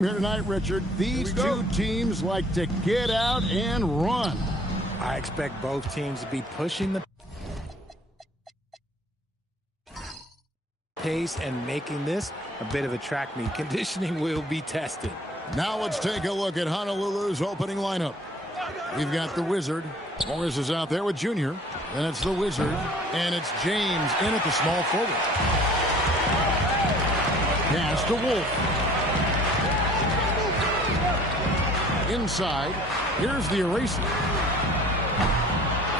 Here tonight, Richard, these two teams like to get out and run. I expect both teams to be pushing the pace and making this a bit of a track meet. Conditioning will be tested. Now let's take a look at Honolulu's opening lineup. We've got the Wizard. Morris is out there with Junior. Then it's the Wizard. And it's James in at the small forward. Pass to Wolf. Inside, here's the eraser.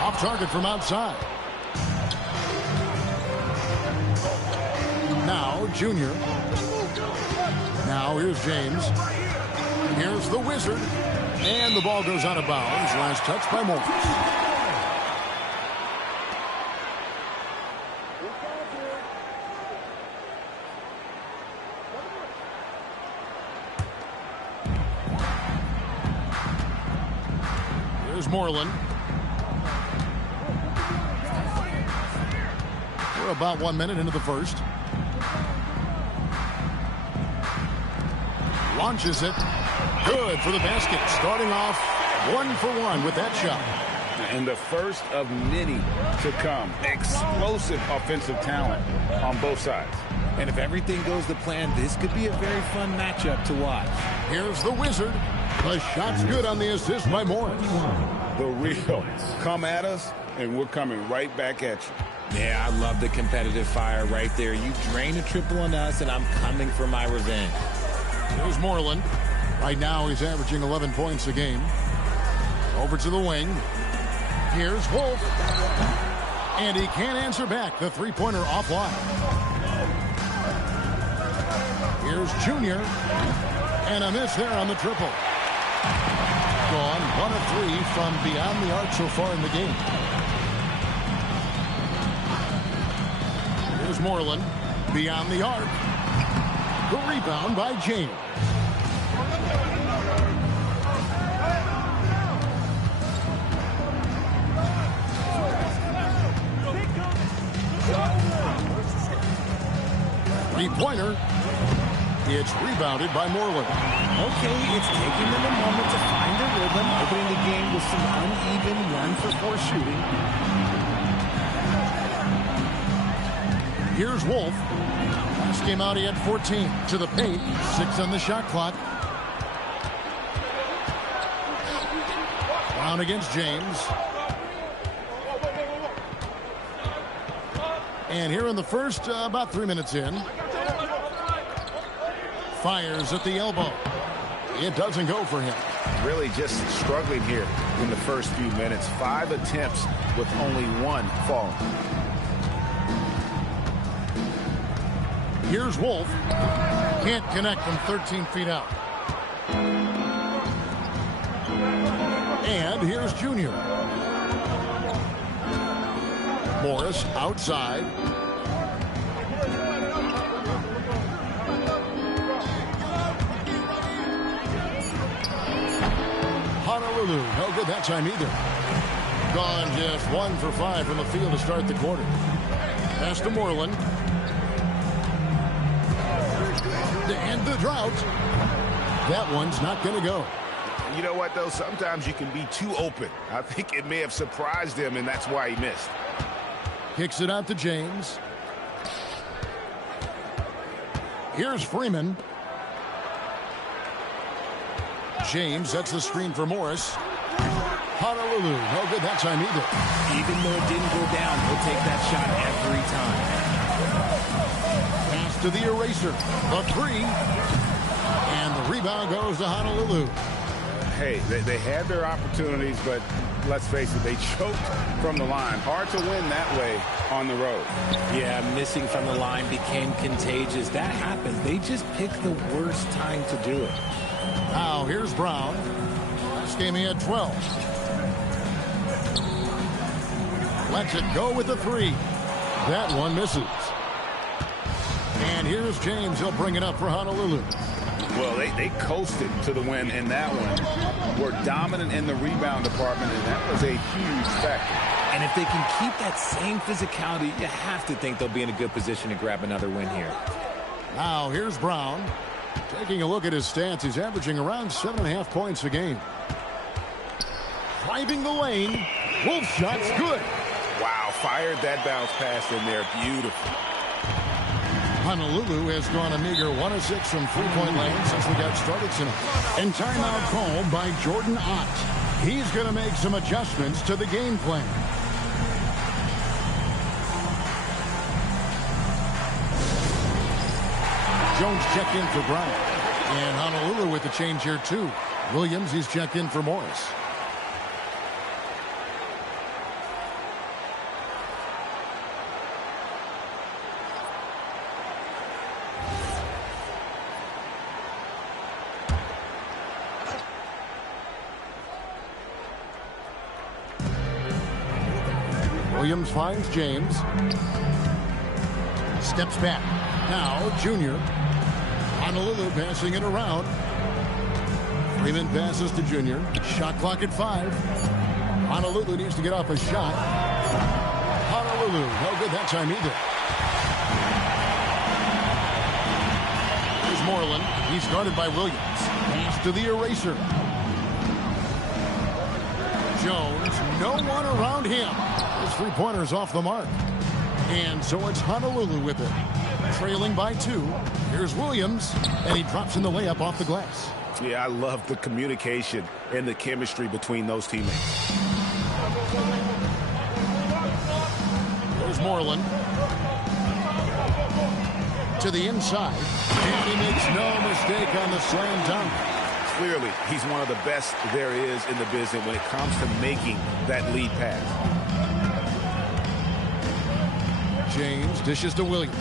Off target from outside. Now Junior. Now here's James. Here's the Wizard. And the ball goes out of bounds. Last touch by Morris. Moreland. We're about 1 minute into the first. Launches it. Good for the basket. Starting off 1 for 1 with that shot. And the first of many to come. Explosive offensive talent on both sides. And if everything goes to plan, this could be a very fun matchup to watch. Here's the Wizard. The shot's good on the assist by Morris. The real come at us, and we're coming right back at you. Yeah, I love the competitive fire right there. You drain a triple on us, and I'm coming for my revenge. Here's Moreland. Right now, he's averaging 11 points a game. Over to the wing. Here's Wolf. And he can't answer back. The three-pointer offline. Here's Junior. And a miss there on the triple. Gone 1 of 3 from beyond the arc so far in the game. Here's Moreland beyond the arc. The rebound by James. Three-pointer. It's rebounded by Moreland. Okay, it's taking them a moment to find a rhythm, opening the game with some uneven 1-for-4 shooting. Here's Wolf. Last game out, he had 14. To the paint, 6 on the shot clock. Brown against James. And here in the first, about 3 minutes in. Fires at the elbow. It doesn't go for him. Really just struggling here in the first few minutes. 5 attempts with only 1 falling. Here's Wolf. Can't connect from 13 feet out. And here's Junior. Morris outside. Honolulu, no good that time either. Gone just 1 for 5 from the field to start the quarter. Pass to Moreland. To end the drought. That one's not going to go. You know what, though? Sometimes you can be too open. I think it may have surprised him, and that's why he missed. Kicks it out to James. Here's Freeman. James sets the screen for Morris. Honolulu, no good that time either. Even though it didn't go down, he'll take that shot every time. Pass to the eraser. The 3. And the rebound goes to Honolulu. Hey, they had their opportunities, but let's face it, they choked from the line. Hard to win that way on the road. Yeah, missing from the line became contagious. That happens. They just picked the worst time to do it. Now, here's Brown. Last game he had 12. Lets it go with the 3. That one misses. And here's James. He'll bring it up for Honolulu. Well, they coasted to the win in that one. Were dominant in the rebound department, and that was a huge factor. And if they can keep that same physicality, you have to think they'll be in a good position to grab another win here. Now, here's Brown. Taking a look at his stats, he's averaging around 7.5 points a game. Driving the lane. Wolf shot's good. Wow, fired that bounce pass in there. Beautiful. Honolulu has gone a meager 1 of 6 from three-point land since we got started tonight. And timeout called by Jordan Ott. He's going to make some adjustments to the game plan. Jones checked in for Brown. And Honolulu with the change here, too. Williams, he's checked in for Morris. Williams finds James. Steps back. Now, Junior. Honolulu passing it around. Freeman passes to Junior. Shot clock at 5. Honolulu needs to get off a shot. Honolulu, no good that time either. Here's Moreland. He's guarded by Williams. Pass to the eraser. Jones, no one around him. His three-pointer's off the mark. And so it's Honolulu with it. Trailing by 2. Here's Williams, and he drops in the layup off the glass. Yeah, I love the communication and the chemistry between those teammates. Here's Moreland. To the inside. And he makes no mistake on the slam dunk. Clearly, he's one of the best there is in the business when it comes to making that lead pass. James dishes to Williams.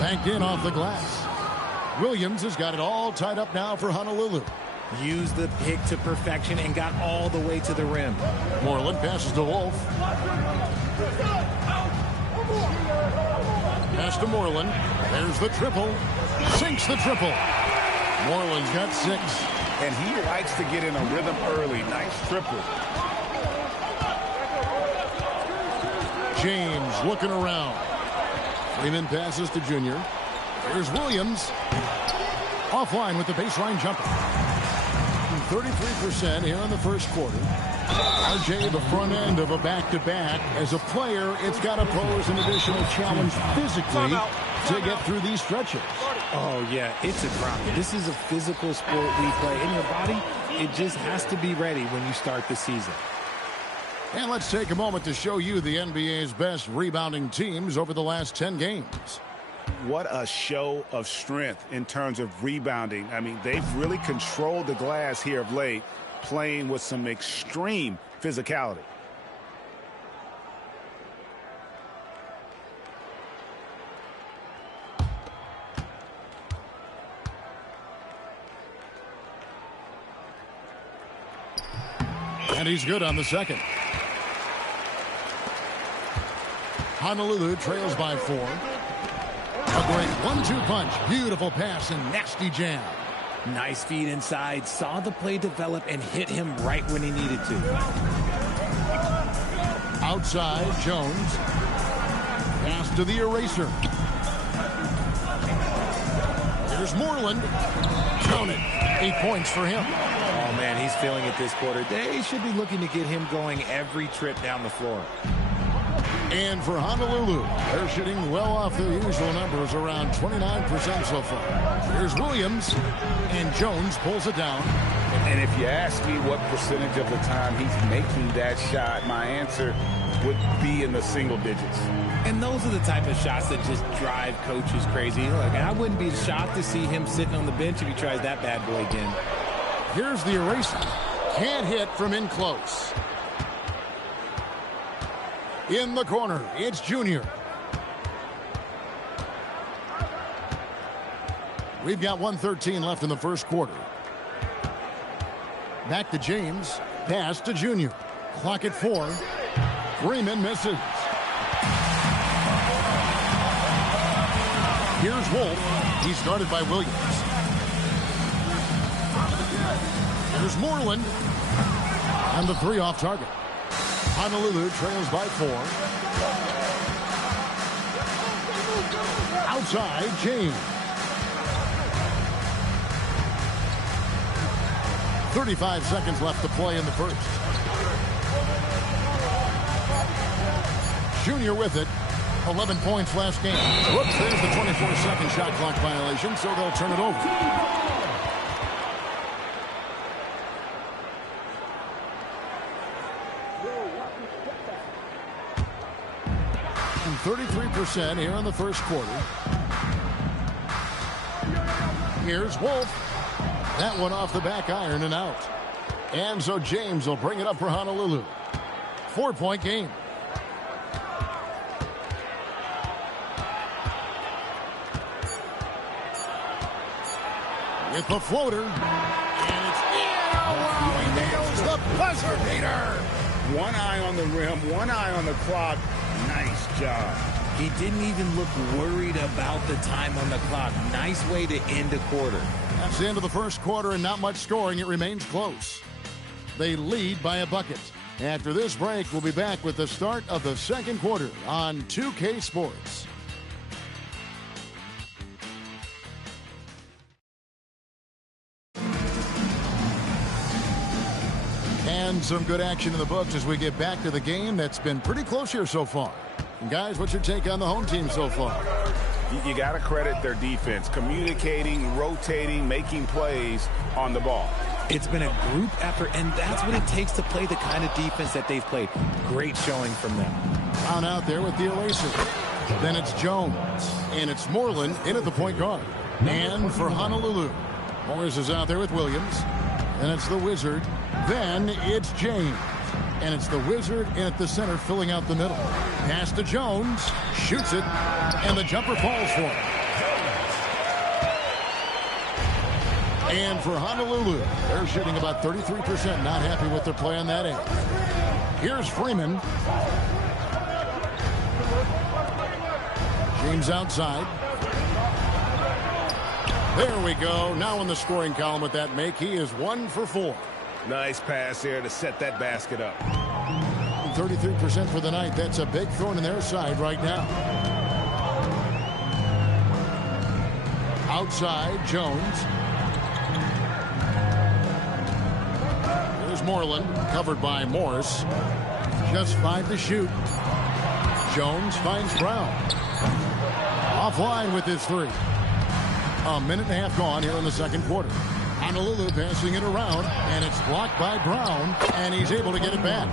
Banked in off the glass. Williams has got it all tied up now for Honolulu. Used the pick to perfection and got all the way to the rim. Moreland passes to Wolf. Pass to Moreland. There's the triple. Sinks the triple. Moreland's got 6. And he likes to get in a rhythm early. Nice triple. James looking around. Freeman passes to Junior. Here's Williams. Offline with the baseline jumper. 33% here in the first quarter. RJ, the front end of a back-to-back. As a player, it's got to pose an additional challenge physically to get through these stretches. Oh, yeah, it's a grind. This is a physical sport we play. And your body, it just has to be ready when you start the season. And let's take a moment to show you the NBA's best rebounding teams over the last 10 games. What a show of strength in terms of rebounding. I mean, they've really controlled the glass here of late, playing with some extreme physicality. And he's good on the second. Honolulu trails by 4. A great 1-2 punch. Beautiful pass and nasty jam. Nice feed inside. Saw the play develop and hit him right when he needed to. Outside, Jones. Pass to the eraser. Here's Moreland. Count it. 8 points for him. Oh, man, he's feeling it this quarter. They should be looking to get him going every trip down the floor. And for Honolulu, they're shooting well off their usual numbers, around 29% so far. Here's Williams, and Jones pulls it down. And if you ask me what percentage of the time he's making that shot, my answer would be in the single digits. And those are the type of shots that just drive coaches crazy. Look, I wouldn't be shocked to see him sitting on the bench if he tries that bad boy again. Here's the eraser. Can't hit from in close. In the corner, it's Junior. We've got 1:13 left in the first quarter. Back to James. Pass to Junior. Clock at 4. Freeman misses. Here's Wolf. He's guarded by Williams. Here's Moreland. And the 3 off target. Honolulu trails by 4. Outside, James. 35 seconds left to play in the first. Junior with it. 11 points last game. Whoops, there's the 24-second shot clock violation, so they'll turn it over. And 33% here in the first quarter. Here's Wolf. That one off the back iron and out. And so James will bring it up for Honolulu. 4-point game. With the floater. And it's in. Oh, wow, he nails the buzzer beater. One eye on the rim, one eye on the clock. Nice job. He didn't even look worried about the time on the clock. Nice way to end a quarter. That's the end of the first quarter and not much scoring. It remains close. They lead by a bucket. After this break, we'll be back with the start of the second quarter on 2K Sports. And some good action in the books as we get back to the game that's been pretty close here so far. And guys, what's your take on the home team so far? You got to credit their defense, communicating, rotating, making plays on the ball. It's been a group effort, and that's what it takes to play the kind of defense that they've played. Great showing from them. Down out there with the eraser. Then it's Jones, and it's Moreland in at the point guard. And for Honolulu, Morris is out there with Williams, and it's the Wizard. Then it's James, and it's the Wizard in at the center filling out the middle. Pass to Jones, shoots it, and the jumper falls for him. And for Honolulu, they're shooting about 33%, not happy with their play on that end. Here's Freeman. James outside. There we go. Now in the scoring column with that make, he is 1 for 4. Nice pass there to set that basket up. 33% for the night. That's a big throw in their side right now. Outside, Jones. There's Moreland, covered by Morris. Just 5 to shoot. Jones finds Brown. Offline with his 3. A minute and a half gone here in the second quarter. Honolulu passing it around, and it's blocked by Brown, and he's able to get it back.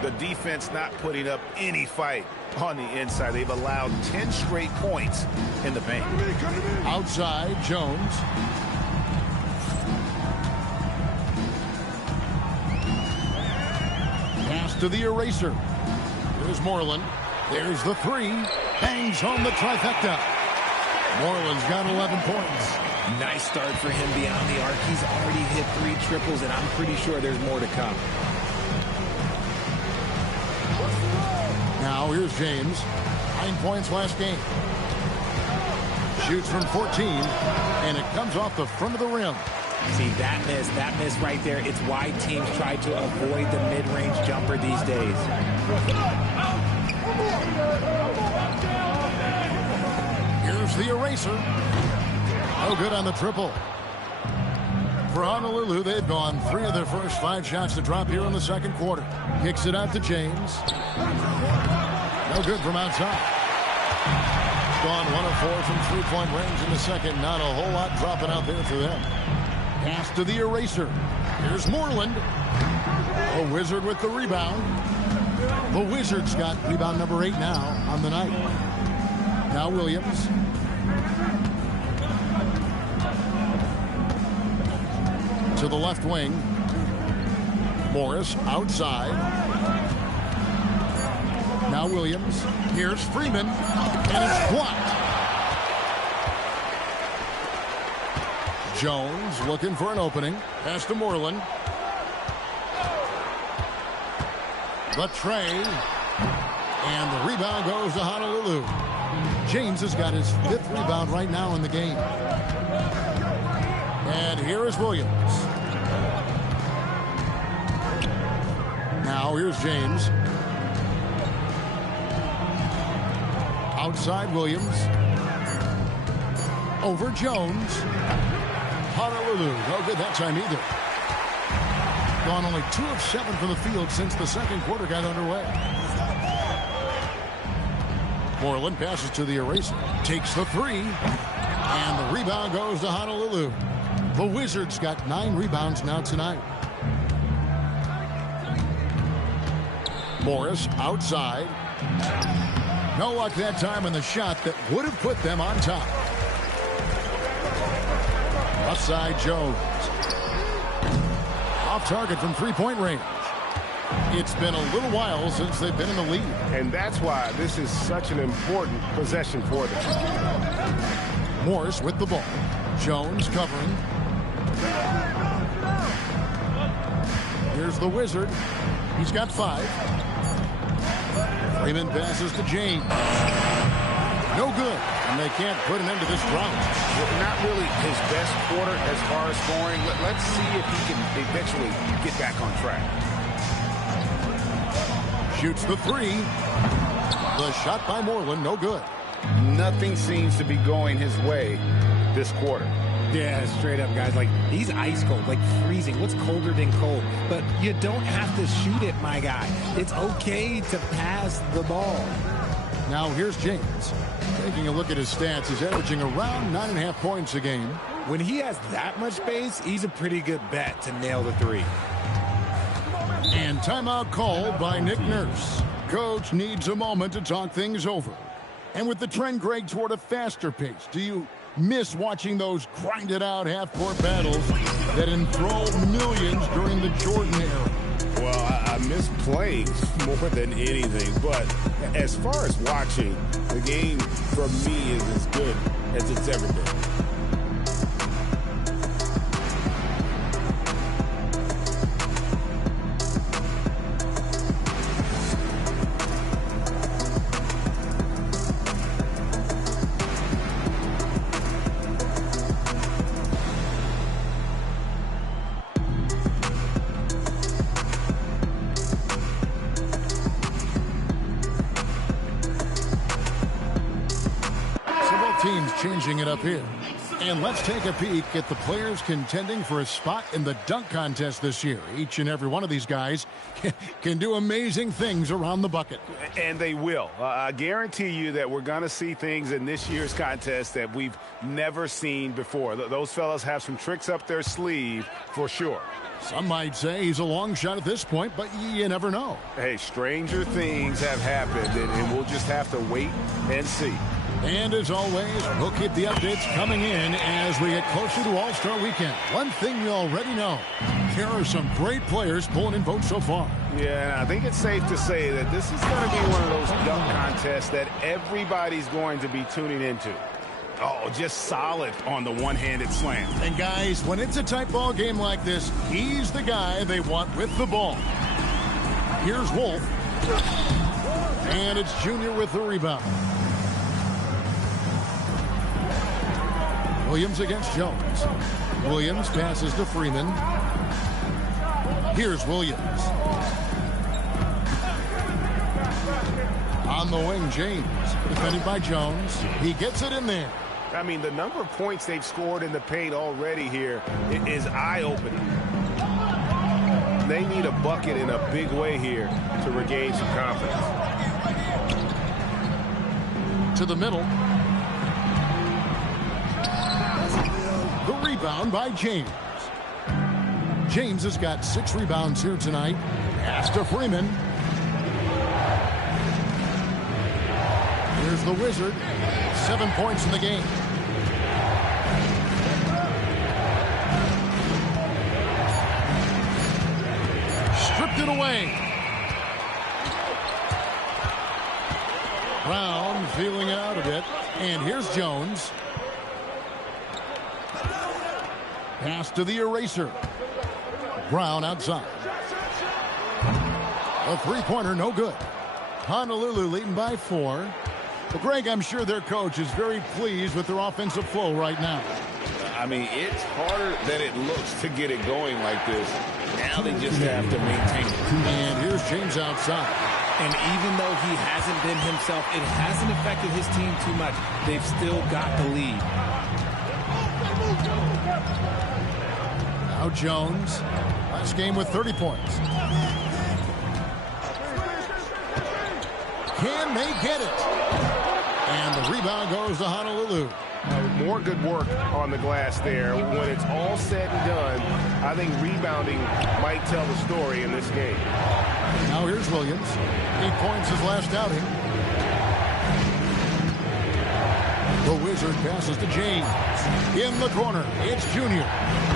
The defense not putting up any fight on the inside. They've allowed 10 straight points in the paint. Outside, Jones. Pass to the eraser. There's Moreland. There's the 3. Hangs home the trifecta. Moreland's got 11 points. Nice start for him beyond the arc. He's already hit 3 triples, and I'm pretty sure there's more to come. Now here's James. 9 points last game. Shoots from 14, and it comes off the front of the rim. See, that miss right there. It's why teams try to avoid the mid-range jumper these days. Here's the eraser. No good on the triple. For Honolulu, they've gone 3 of their first 5 shots to drop here in the second quarter. Kicks it out to James. No good from outside. Gone 1 of 4 from 3-point range in the second. Not a whole lot dropping out there for them. Pass to the eraser. Here's Moreland. The Wizard with the rebound. The Wizards got rebound number 8 now on the night. Now Williams. To the left wing. Morris outside. Now Williams. Here's Freeman. And it's blocked. Jones looking for an opening. Pass to Moreland. The tray. And the rebound goes to Honolulu. James has got his 5th rebound right now in the game. And here is Williams. Now here's James. Outside Williams. Over Jones. Honolulu. No good that time either. Gone only 2 of 7 from the field since the second quarter got underway. Moreland passes to the eraser. Takes the 3. And the rebound goes to Honolulu. The Wizards got 9 rebounds now tonight. Morris outside. No luck that time on the shot that would have put them on top. Left side Jones. Off target from three-point range. It's been a little while since they've been in the lead. And that's why this is such an important possession for them. Morris with the ball. Jones covering. Here's the Wizard. He's got 5. Freeman passes to James. No good. And they can't put an end to this drought. Not really his best quarter as far as scoring. Let's see if he can eventually get back on track. Shoots the 3. The shot by Moreland, no good. Nothing seems to be going his way this quarter. Yeah, straight up, guys. Like, he's ice cold, like freezing. What's colder than cold? But you don't have to shoot it, my guy. It's okay to pass the ball. Now here's James. Taking a look at his stats, he's averaging around 9.5 points a game. When he has that much space, he's a pretty good bet to nail the 3. And timeout called by Nick Nurse. Coach needs a moment to talk things over. And with the trend, Greg, toward a faster pace, do you miss watching those grinded-out half-court battles that enthralled millions during the Jordan era? Well, I miss playing more than anything, but as far as watching, the game for me is as good as it's ever been. Teams changing it up here. And let's take a peek at the players contending for a spot in the dunk contest this year. Each and every one of these guys can do amazing things around the bucket. And they will. I guarantee you that we're going to see things in this year's contest that we've never seen before. Those fellas have some tricks up their sleeve for sure. Some might say he's a long shot at this point, but you never know. Hey, stranger things have happened, and we'll just have to wait and see. And as always, we'll keep the updates coming in as we get closer to All-Star Weekend. One thing you already know, there are some great players pulling in votes so far. Yeah, I think it's safe to say that this is going to be one of those dunk contests that everybody's going to be tuning into. Oh, just solid on the one-handed slam. And guys, when it's a tight ball game like this, he's the guy they want with the ball. Here's Wolf. And it's Junior with the rebound. Williams against Jones. Williams passes to Freeman. Here's Williams. On the wing, James. Defended by Jones. He gets it in there. I mean, the number of points they've scored in the paint already here is eye-opening. They need a bucket in a big way here to regain some confidence. To the middle. The rebound by James. James has got 6 rebounds here tonight. Pass to Freeman. Here's the Wizard. 7 points in the game. Stripped it away. Brown feeling out a bit. And here's Jones. Pass to the eraser. Brown outside. A three-pointer, no good. Honolulu leading by 4. Well, Greg, I'm sure their coach is very pleased with their offensive flow right now. I mean, it's harder than it looks to get it going like this. Now they just have to maintain it. And here's James outside. And even though he hasn't been himself, it hasn't affected his team too much. They've still got the lead. Now Jones, last game with 30 points. Can they get it? And the rebound goes to Honolulu. More good work on the glass there. When it's all said and done, I think rebounding might tell the story in this game. Now here's Williams. 8 points his last outing. The Wizard passes to James. In the corner, it's Junior.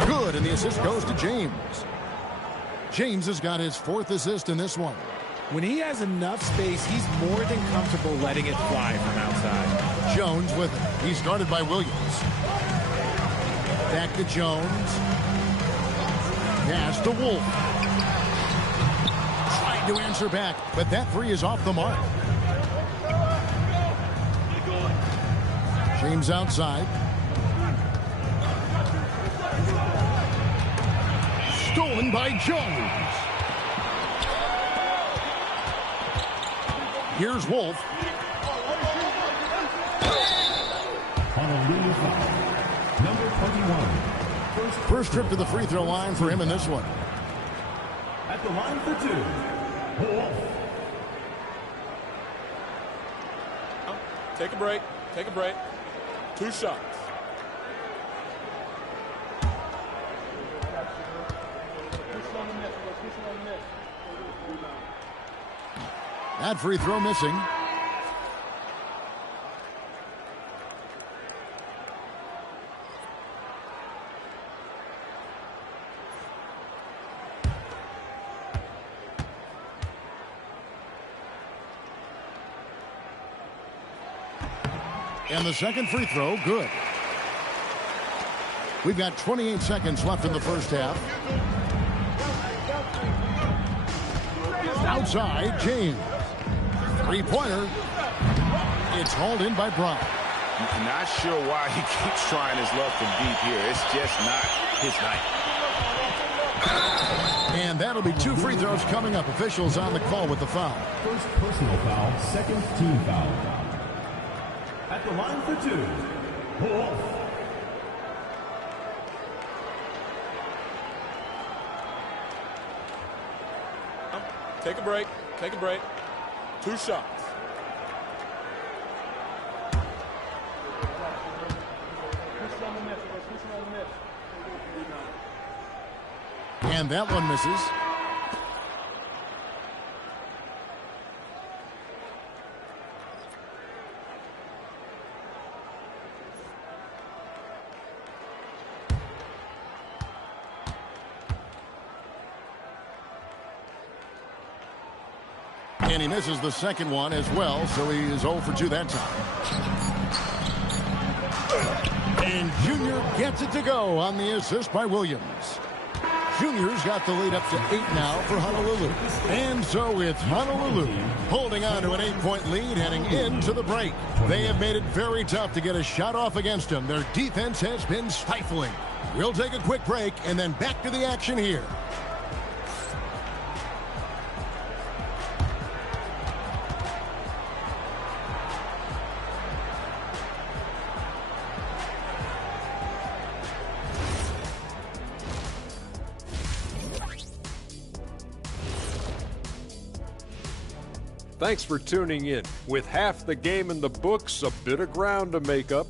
Good, and the assist goes to James. James has got his 4th assist in this one. When he has enough space, he's more than comfortable letting it fly from outside. Jones with it. He started by Williams. Back to Jones. Pass to Wolf. Trying to answer back, but that three is off the mark. James outside. Stolen by Jones. Here's Wolf. Honolulu foul. Number 21. First trip to the free throw line for him in this one. At the line for 2. Wolf. Take a break. Take a break. 2 shots. That free throw missing. And the second free throw, good. We've got 28 seconds left in the first half. Outside, James. Three-pointer. It's hauled in by Brown. I'm not sure why he keeps trying his luck from deep here. It's just not his night. And that'll be 2 free throws coming up. Officials on the call with the foul. First personal foul, second team foul. At the line for 2. Wolf. Take a break. Take a break. 2 shots. And that one misses. And he misses the second one as well, so he is 0 for 2 that time. And Junior gets it to go on the assist by Williams. Junior's got the lead up to 8 now for Honolulu. And so it's Honolulu holding on to an 8-point lead heading into the break. They have made it very tough to get a shot off against them. Their defense has been stifling. We'll take a quick break and then back to the action here. Thanks for tuning in. With half the game in the books, a bit of ground to make up.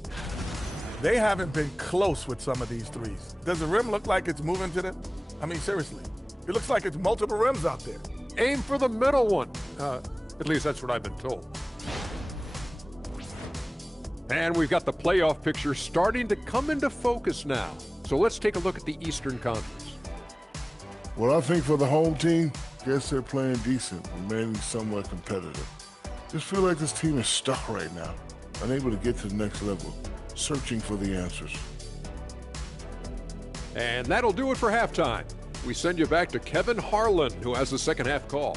They haven't been close with some of these threes. Does the rim look like it's moving to them? I mean, seriously. It looks like it's multiple rims out there. Aim for the middle one. At least that's what I've been told. And we've got the playoff picture starting to come into focus now. So let's take a look at the Eastern Conference. Well, I think for the home team, guess they're playing decent, remaining somewhat competitive. Just feel like this team is stuck right now, unable to get to the next level, searching for the answers. And that'll do it for halftime. We send you back to Kevin Harlan, who has the second half call.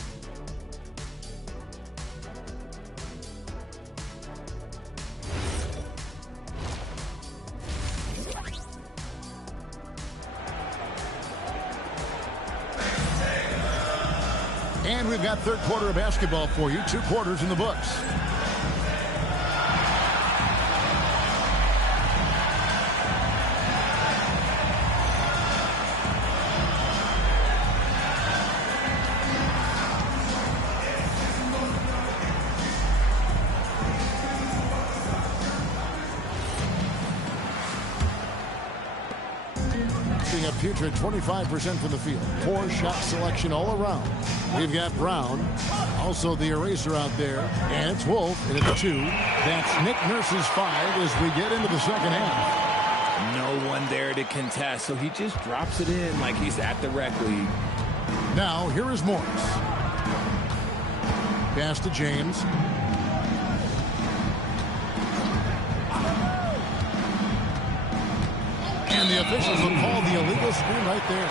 And we've got third quarter of basketball for you. 2 quarters in the books. A putrid 25% from the field. Poor shot selection all around. We've got Brown, also the eraser out there, and it's Wolf, and it's 2. That's Nick Nurse's 5 as we get into the second half. No one there to contest, so he just drops it in like he's at the rec league. Now, here is Morris. Pass to James. And the officials will call the illegal screen right there.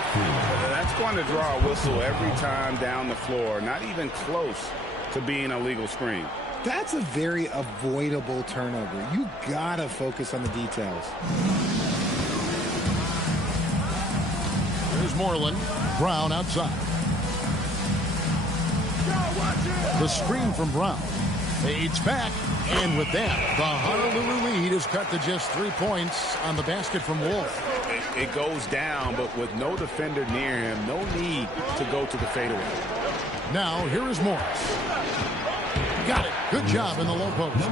That's going to draw a whistle every time down the floor. Not even close to being a legal screen. That's a very avoidable turnover. You gotta focus on the details. There's Moreland. Brown outside. The screen from Brown. Fades back. And with that, the Honolulu lead is cut to just 3 points on the basket from Wolf. It goes down, but with no defender near him, no need to go to the fadeaway. Now, here is Morris. Got it. Good job in the low post.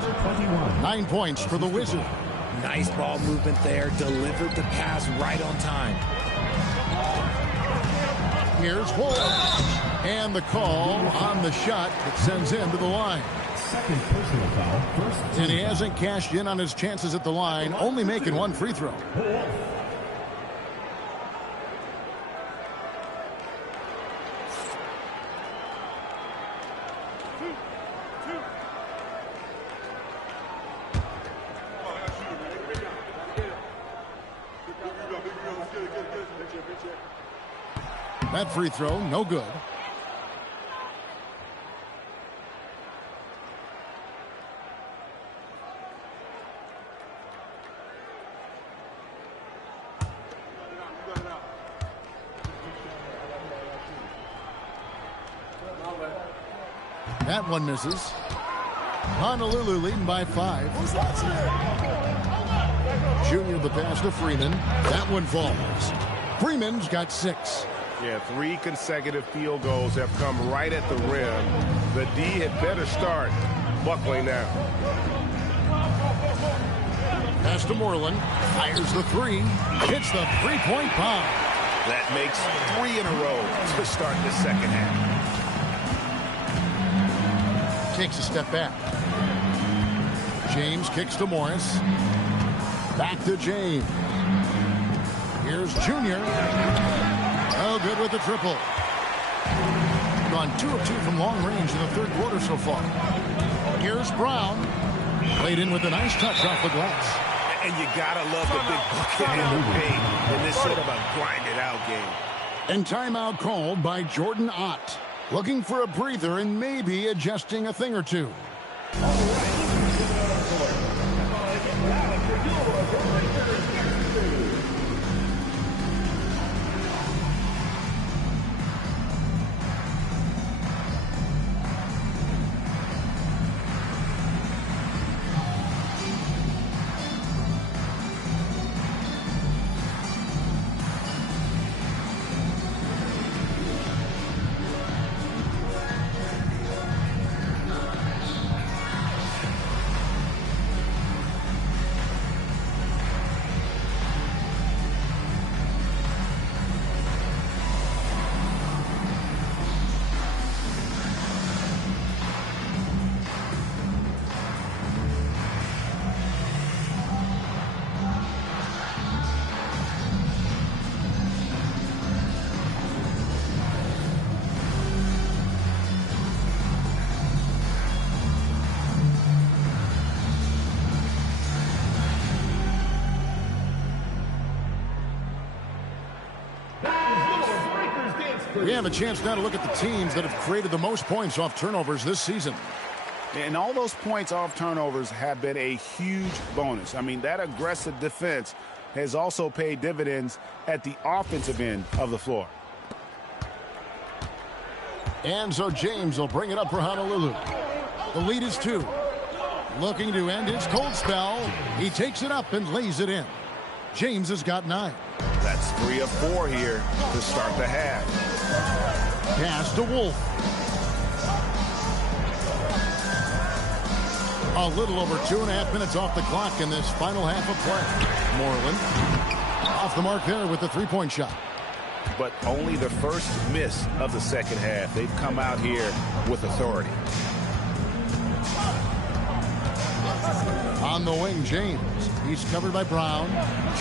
9 points for the Wizard. Nice ball movement there. Delivered the pass right on time. Here's Wolf. And the call on the shot that sends him to the line. Second personal foul. First. And he hasn't cashed in on his chances at the line, only making 1 free throw. That free throw, no good. That one misses. Honolulu leading by 5. Junior the pass to Freeman. That one falls. Freeman's got 6. Yeah, 3 consecutive field goals have come right at the rim. The D had better start buckling now. Pass to Moreland. Fires the 3. Hits the 3-point bomb. That makes 3 in a row to start the second half. Takes a step back. James kicks to Morris. Back to James. Here's Junior. Oh, good with the triple. Gone 2 of 2 from long range in the third quarter so far. Here's Brown. Played in with a nice touch off the glass. And you gotta love the big bucket in the paint in this sort of a grind-it-out game. And timeout called by Jordan Ott. Looking for a breather and maybe adjusting a thing or 2. We have a chance now to look at the teams that have created the most points off turnovers this season. And all those points off turnovers have been a huge bonus. I mean, that aggressive defense has also paid dividends at the offensive end of the floor. And so James will bring it up for Honolulu. The lead is 2. Looking to end his cold spell. He takes it up and lays it in. James has got 9. That's 3 of 4 here to start the half. Pass to Wolf. A little over 2.5 minutes off the clock in this final half of play. Moreland off the mark there with the three-point shot. But only the first miss of the second half. They've come out here with authority. On the wing, James. He's covered by Brown.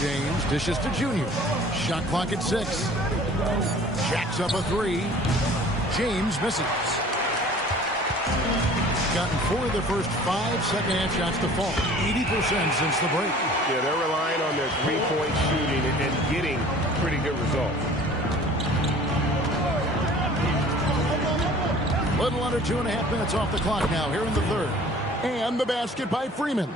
James dishes to Junior. Shot clock at 6. Jacks up a 3. James misses. Gotten 4 of the first 5 second-half shots to fall. 80% since the break. Yeah, they're relying on their three-point shooting and getting pretty good results. Little under 2.5 minutes off the clock now here in the third. And the basket by Freeman.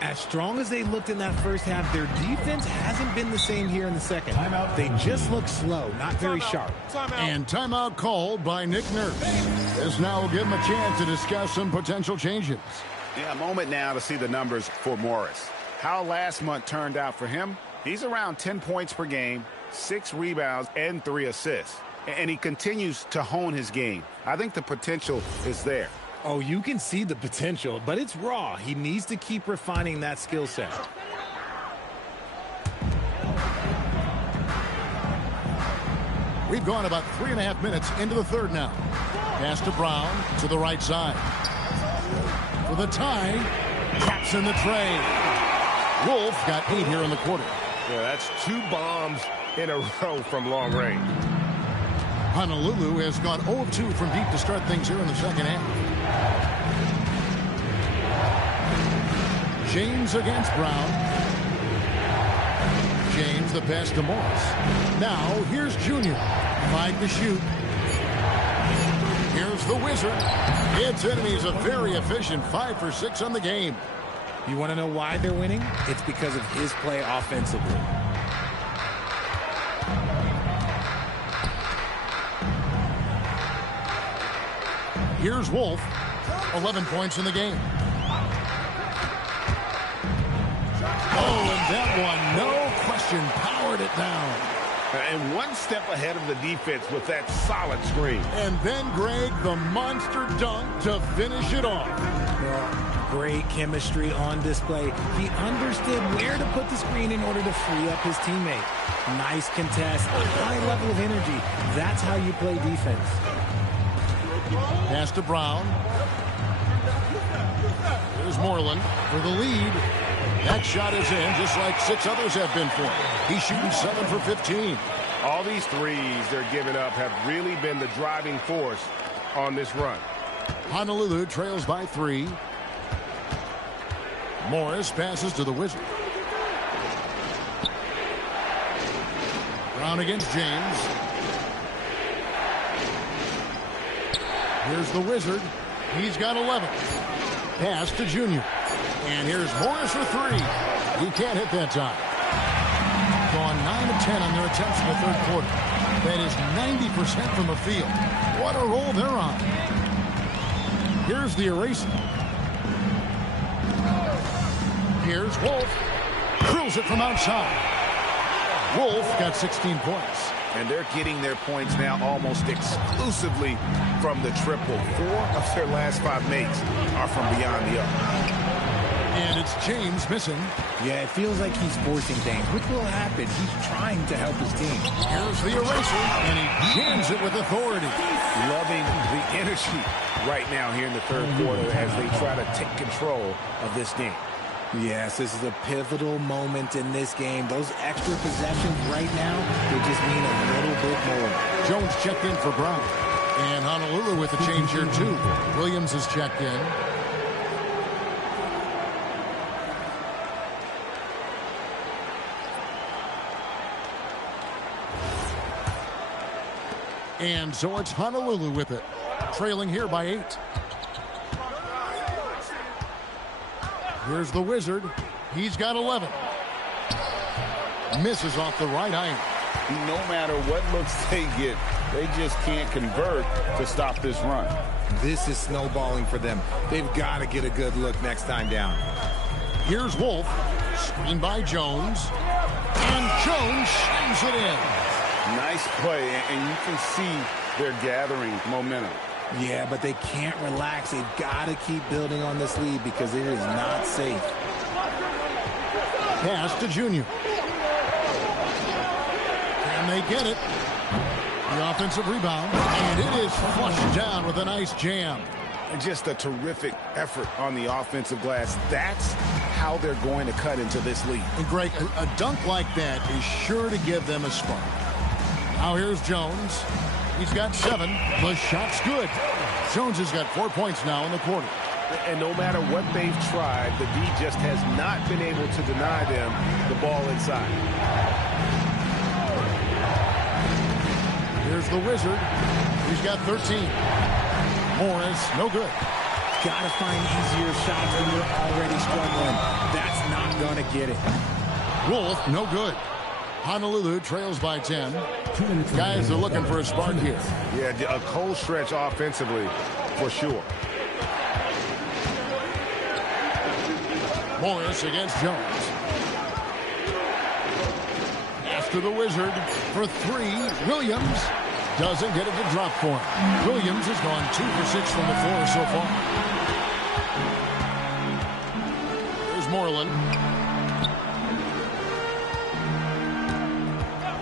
As strong as they looked in that first half, their defense hasn't been the same here in the second. They just look slow, not very sharp. And timeout called by Nick Nurse. This now will give him a chance to discuss some potential changes. Yeah, a moment now to see the numbers for Morris. How last month turned out for him? He's around 10 points per game, 6 rebounds, and 3 assists. And he continues to hone his game. I think the potential is there. Oh, you can see the potential, but it's raw. He needs to keep refining that skill set. We've gone about 3.5 minutes into the third now. Pass to Brown to the right side. For the tie, taps in the tray. Wolf got 8 here in the quarter. Yeah, that's 2 bombs in a row from long range. Honolulu has gone 0 of 2 from deep to start things here in the second half. James against Brown. James the pass to Morris. Now here's Junior. 5 to shoot. Here's the Wizard. It's enemies a very efficient 5 for 6 on the game. You want to know why they're winning? It's because of his play offensively. Here's Wolf. 11 points in the game. Oh, and that one, no question, powered it down. And one step ahead of the defense with that solid screen. And then, Greg, the monster dunk to finish it off. Well, great chemistry on display. He understood where to put the screen in order to free up his teammate. Nice contest, a high level of energy. That's how you play defense. Pass to Brown. Here's Moreland for the lead. That shot is in, just like 6 others have been for him. He's shooting 7 for 15. All these threes they're giving up have really been the driving force on this run. Honolulu trails by 3. Morris passes to the Wizard. Brown against James. Here's the Wizard. He's got 11. Pass to Junior. And here's Morris for 3. He can't hit that time. Gone 9 of 10 on their attempts in the third quarter. That is 90% from the field. What a roll they're on. Here's the eraser. Here's Wolf. Drills it from outside. Wolf got 16 points. And they're getting their points now almost exclusively from the triple. 4 of their last 5 makes are from beyond the arc. And it's James missing. Yeah, it feels like he's forcing things, which will happen. He's trying to help his team. Here's the eraser, and he jams it with authority. Loving the energy right now here in the third quarter as they try to take control of this game. Yes, this is a pivotal moment in this game. Those extra possessions right now, they just mean a little bit more. Jones checked in for Brown. And Honolulu with a change here, too. Williams has checked in. And so it's Honolulu with it, trailing here by 8. Here's the Wizard. He's got 11. Misses off the right iron. No matter what looks they get, They just can't convert to stop this run. This is snowballing for them. They've got to get a good look next time down. Here's Wolf. Screened by Jones. And Jones slams it in. Nice play, and you can see they're gathering momentum. Yeah, but they can't relax. They've got to keep building on this lead because it is not safe. Pass to Junior. Can they get it? The offensive rebound, and it is flushed down with a nice jam. Just a terrific effort on the offensive glass. That's how they're going to cut into this lead. And Greg, a dunk like that is sure to give them a spark. Now here's Jones. He's got 7. The shot's good. Jones has got 4 points now in the quarter. And no matter what they've tried, the D just has not been able to deny them the ball inside. Here's the Wizard. He's got 13. Morris, no good. Got to find easier shots when you're already struggling. That's not going to get it. Wolf, no good. Honolulu trails by 10. Guys are looking for a spark here. Yeah, a cold stretch offensively for sure. Morris against Jones. After the Wizard for 3. Williams doesn't get it to drop for him. Williams has gone 2 for 6 from the floor so far. Here's Moreland.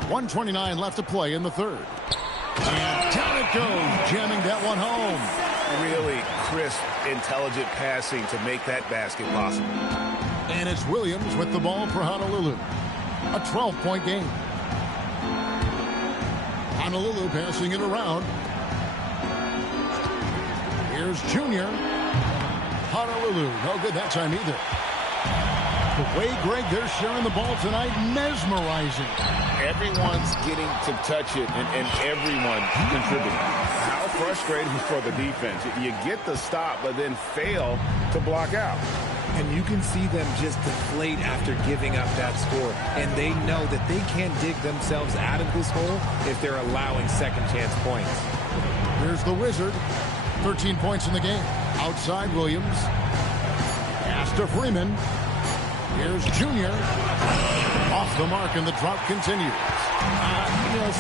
1:29 left to play in the third. And down it goes, jamming that one home. Really crisp, intelligent passing to make that basket possible. And it's Williams with the ball for Honolulu. A 12-point game. Honolulu passing it around. Here's Junior. Honolulu, no good that time either. The way, Greg, they're sharing the ball tonight, mesmerizing. Everyone's getting to touch it, and everyone contributing. How frustrating for the defense. You get the stop, but then fail to block out. And you can see them just deflate after giving up that score. And they know that they can't dig themselves out of this hole if they're allowing second chance points. Here's the Wizard. 13 points in the game. Outside Williams. Pass to Freeman. Here's Junior. Off the mark, and the drop continues.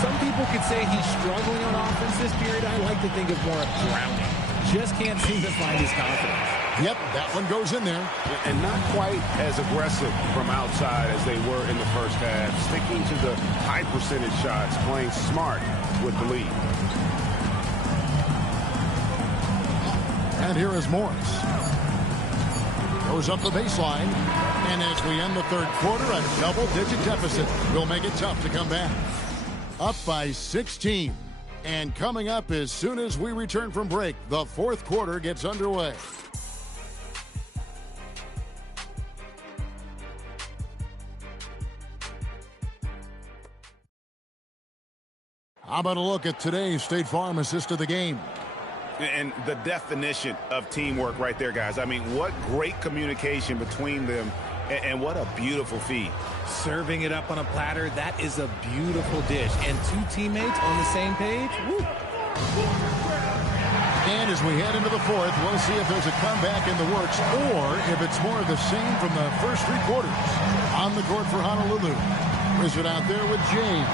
Some people could say he's struggling on offense this period. I like to think of more of drowning. Just can't seem to find his confidence. Yep, that one goes in there. And not quite as aggressive from outside as they were in the first half. Sticking to the high percentage shots, playing smart with the lead. And here is Morris. Goes up the baseline. And as we end the third quarter at a double-digit deficit, will make it tough to come back. Up by 16. And coming up as soon as we return from break, the fourth quarter gets underway. How about a look at today's State Farm assist of the game? And the definition of teamwork right there, guys. I mean, what great communication between them, and what a beautiful feed. Serving it up on a platter, that is a beautiful dish. And 2 teammates on the same page. Woo. And as we head into the fourth, we'll see if there's a comeback in the works or if it's more of the same from the first 3 quarters. On the court for Honolulu. Wizard out there with James.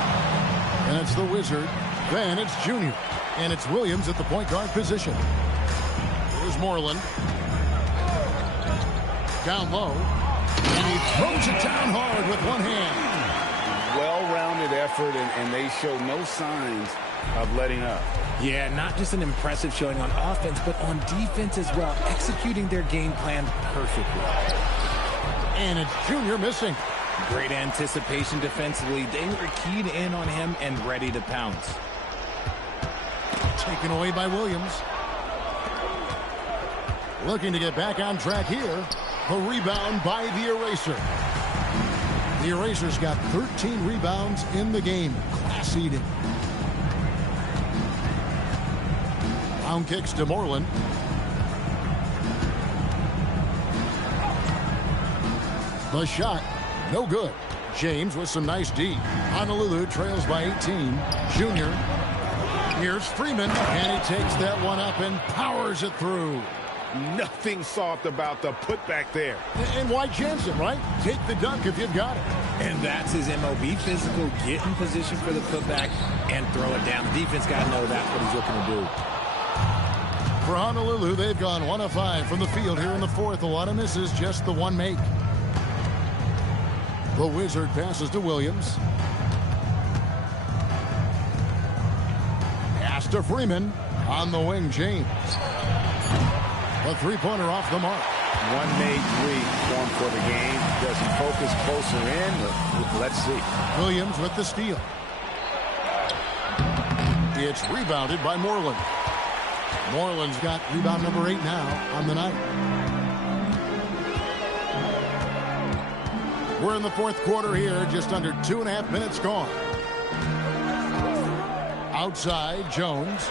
And it's the Wizard. Then it's Junior. And it's Williams at the point guard position. Here's Moreland. Down low. And he throws it down hard with one hand. Well-rounded effort, and they show no signs of letting up. Yeah, not just an impressive showing on offense, but on defense as well, executing their game plan perfectly. And it's Junior missing. Great anticipation defensively. They were keyed in on him and ready to pounce. Taken away by Williams. Looking to get back on track here. The rebound by the Eraser. The Eraser's got 13 rebounds in the game. Class eating. Down kicks to Moreland. The shot, no good. James with some nice D. Honolulu trails by 18. Junior. Here's Freeman, and he takes that one up and powers it through. Nothing soft about the putback there. And why chance it, right? Take the dunk if you've got it. And that's his MO. Be physical, get in position for the putback, and throw it down. The defense got to know that's what he's looking to do. For Honolulu, they've gone 1 of 5 from the field here in the fourth. A lot of misses, just the one make. The Wizard passes to Williams. Pass to Freeman. On the wing, James. The three-pointer off the mark. One made three form for the game. Does he focus closer in? Let's see. Williams with the steal. It's rebounded by Moreland. Moreland's got rebound number 8 now on the night. We're in the fourth quarter here, just under 2.5 minutes gone. Outside, Jones.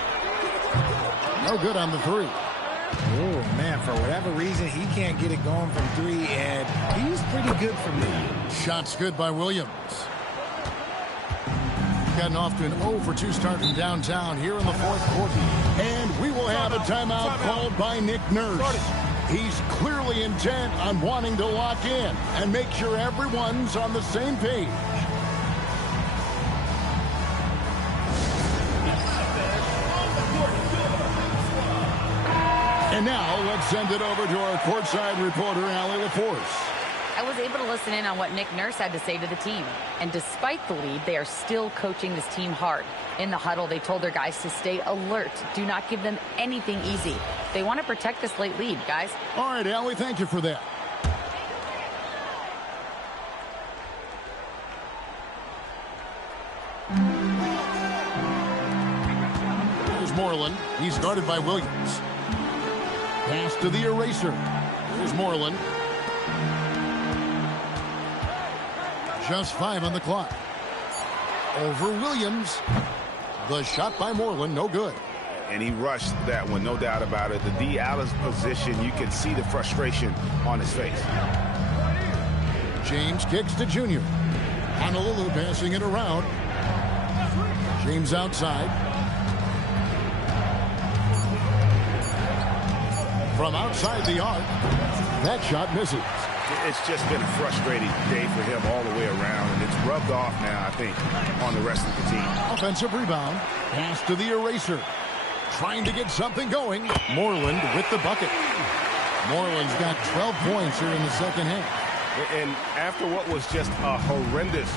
No good on the three. Oh, man, for whatever reason, he can't get it going from 3, and he's pretty good from there. Shots good by Williams. Gotten off to an 0 for 2 start from downtown here in the fourth quarter. And we will have a timeout called by Nick Nurse. He's clearly intent on wanting to lock in and make sure everyone's on the same page. And now let's send it over to our courtside reporter, Allie LaForce. I was able to listen in on what Nick Nurse had to say to the team. And despite the lead, they are still coaching this team hard. In the huddle, they told their guys to stay alert. Do not give them anything easy. They want to protect this late lead, guys. All right, Allie, thank you for that. Here's Moreland. He's guarded by Williams. Pass to the eraser. Here's Moreland. Just 5 on the clock. Over Williams. The shot by Moreland, no good. And he rushed that one, no doubt about it. The D out of position, you can see the frustration on his face. James kicks to Junior. Honolulu passing it around. James outside. From outside the arc, that shot misses. It's just been a frustrating day for him all the way around, and it's rubbed off now, I think, on the rest of the team. Offensive rebound. Pass to the eraser. Trying to get something going. Moreland with the bucket. Moreland's got 12 points here in the second half. And after what was just a horrendous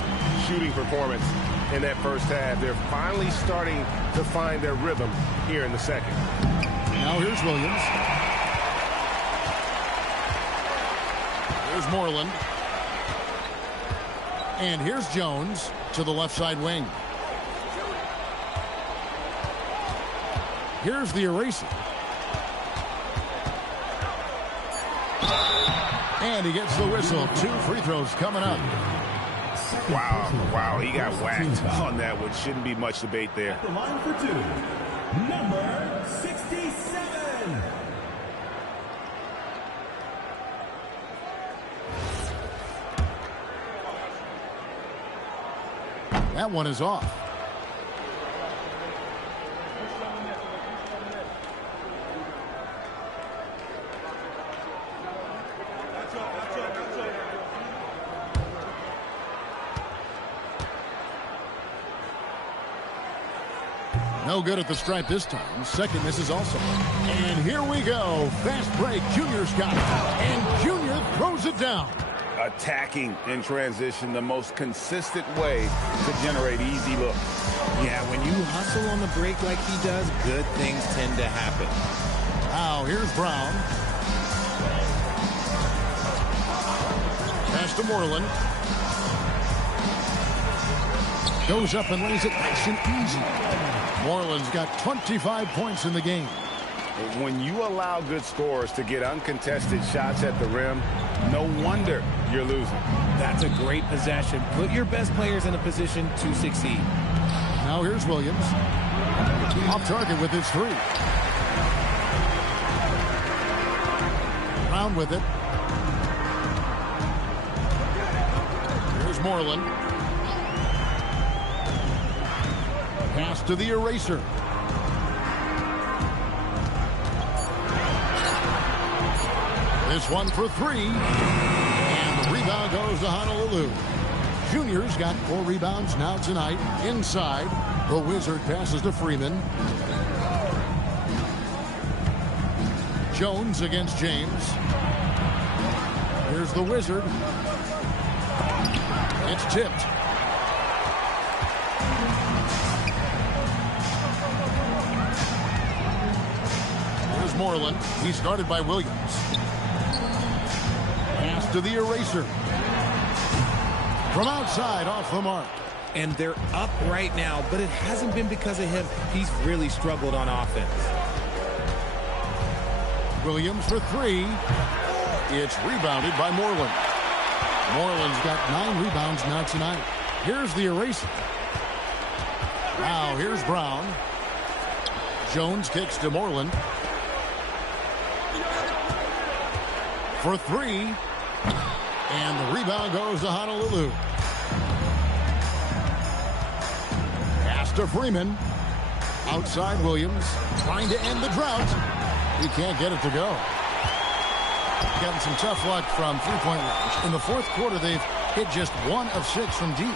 shooting performance in that first half, they're finally starting to find their rhythm here in the second. Now here's Williams. Here's Moreland. And here's Jones to the left side wing. Here's the eraser. And he gets the whistle. 2 free throws coming up. Wow, he got whacked on that one. Shouldn't be much debate there. At the line for 2, number 67. That one is off. No good at the stripe this time. Second misses also. And here we go. Fast break. Junior's got it. And Junior throws it down. Attacking in transition, the most consistent way to generate easy looks. Yeah, when you hustle on the break like he does, good things tend to happen. Now, here's Brown. Pass to Moreland. Goes up and lays it nice and easy. Moreland's got 25 points in the game. When you allow good scorers to get uncontested shots at the rim, no wonder you're losing. That's a great possession. Put your best players in a position to succeed. Now here's Williams. Off target with his 3. Brown with it. Here's Moreland. Pass to the eraser. This one for three. And the rebound goes to Honolulu. Junior's got 4 rebounds now tonight. Inside, the Wizard passes to Freeman. Jones against James. Here's the Wizard. It's tipped. Here's Moreland. He's guarded by Williams. Pass to the eraser. From outside, off the mark. And they're up right now, but it hasn't been because of him. He's really struggled on offense. Williams for three. It's rebounded by Moreland. Moreland's got 9 rebounds now tonight. Here's the eraser. Now here's Brown. Jones kicks to Moreland. For three. And the rebound goes to Honolulu. Pass to Freeman. Outside Williams. Trying to end the drought. He can't get it to go. Getting some tough luck from three-point range. In the fourth quarter, they've hit just 1 of 6 from deep.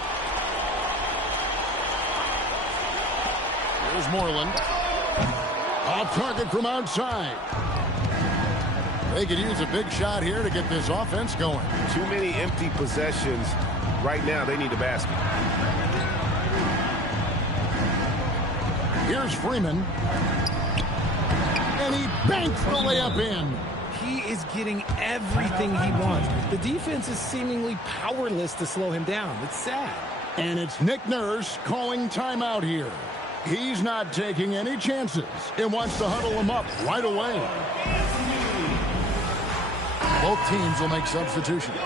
Here's Moreland. Off target from outside. They could use a big shot here to get this offense going. Too many empty possessions. Right now, they need a basket. Here's Freeman. And he banks the layup in. He is getting everything he wants. The defense is seemingly powerless to slow him down. It's sad. And it's Nick Nurse calling timeout here. He's not taking any chances. He wants to huddle him up right away. Both teams will make substitutions.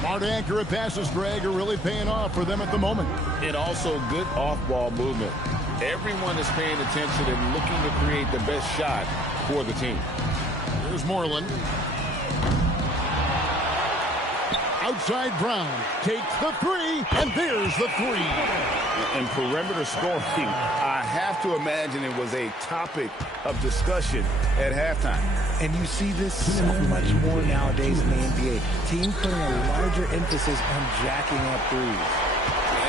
Smart, accurate passes, Greg, are really paying off for them at the moment. And also good off-ball movement. Everyone is paying attention and looking to create the best shot for the team. Here's Moreland. Outside Brown takes the three, and there's the three. And perimeter scoring, I have to imagine it was a topic of discussion at halftime. And you see this so much more nowadays in the NBA. Teams putting a larger emphasis on jacking up threes.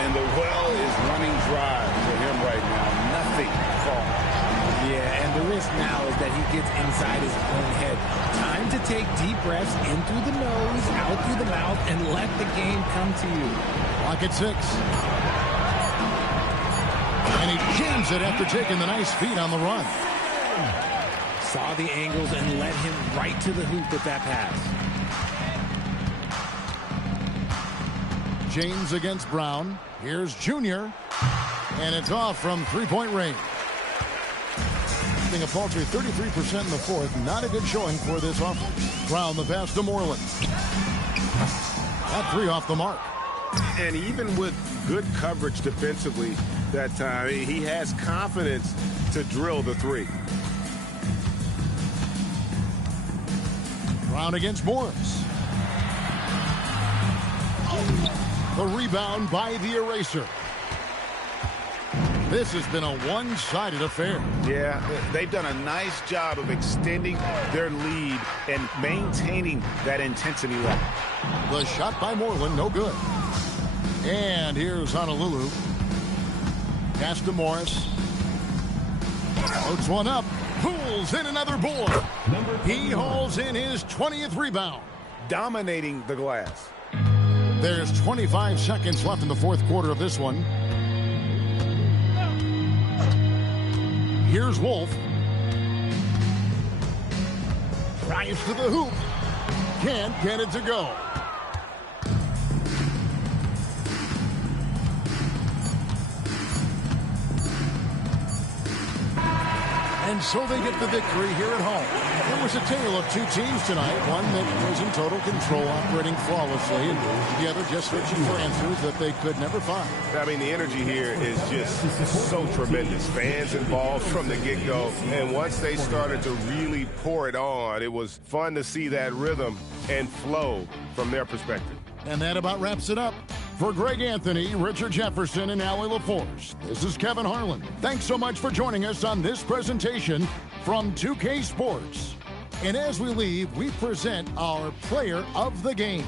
And the well is running dry for him right now. Nothing falling. Yeah, and the risk now is that he gets inside his own head. Time to take deep breaths in through the nose, out through the mouth, and let the game come to you. Clock at 6. And he jams it after taking the nice feed on the run. Saw the angles and led him right to the hoop with that pass. James against Brown. Here's Junior. And it's off from three-point range. A paltry 33% in the fourth. Not a good showing for this offense. Brown the pass to Moreland. That three off the mark. And even with good coverage defensively that time, he has confidence to drill the three. Brown against Morris. The rebound by the eraser. This has been a one-sided affair. Yeah, they've done a nice job of extending their lead and maintaining that intensity level. The shot by Moreland, no good. And here's Honolulu. Pass to Morris. Floats one up. Pulls in another board. He hauls in his 20th rebound. Dominating the glass. There's 25 seconds left in the fourth quarter of this one. Here's Wolf. Drives to the hoop. Can't get it to go. And so they get the victory here at home. It was a tale of two teams tonight. One that was in total control, operating flawlessly, and the other just searching for answers that they could never find. I mean, the energy here is just so tremendous. Fans involved from the get-go. And once they started to really pour it on, it was fun to see that rhythm and flow from their perspective. And that about wraps it up. For Greg Anthony, Richard Jefferson, and Allie LaForce, this is Kevin Harlan. Thanks so much for joining us on this presentation from 2K Sports. And as we leave, we present our player of the game.